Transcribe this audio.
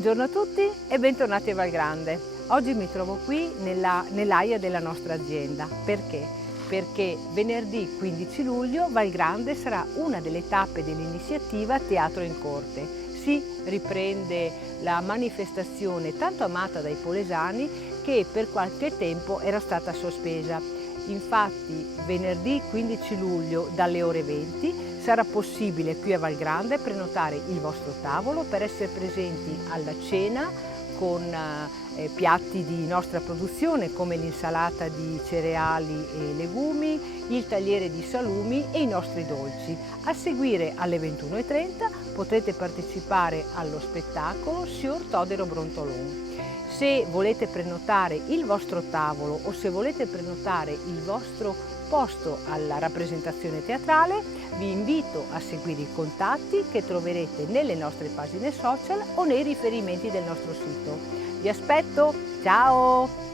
Buongiorno a tutti e bentornati a Valgrande. Oggi mi trovo qui nell'aia della nostra azienda. Perché? Perché venerdì 15 luglio Valgrande sarà una delle tappe dell'iniziativa Teatro in Corte. Si riprende la manifestazione tanto amata dai polesani che per qualche tempo era stata sospesa. Infatti venerdì 15 luglio dalle ore 20 sarà possibile qui a Valgrande prenotare il vostro tavolo per essere presenti alla cena con piatti di nostra produzione come l'insalata di cereali e legumi, il tagliere di salumi e i nostri dolci. A seguire alle 21:30 potrete partecipare allo spettacolo Signor Todero Brontolon. Se volete prenotare il vostro tavolo o se volete prenotare il vostro posto alla rappresentazione teatrale, vi invito a seguire i contatti che troverete nelle nostre pagine social o nei riferimenti del nostro sito. Vi aspetto, ciao!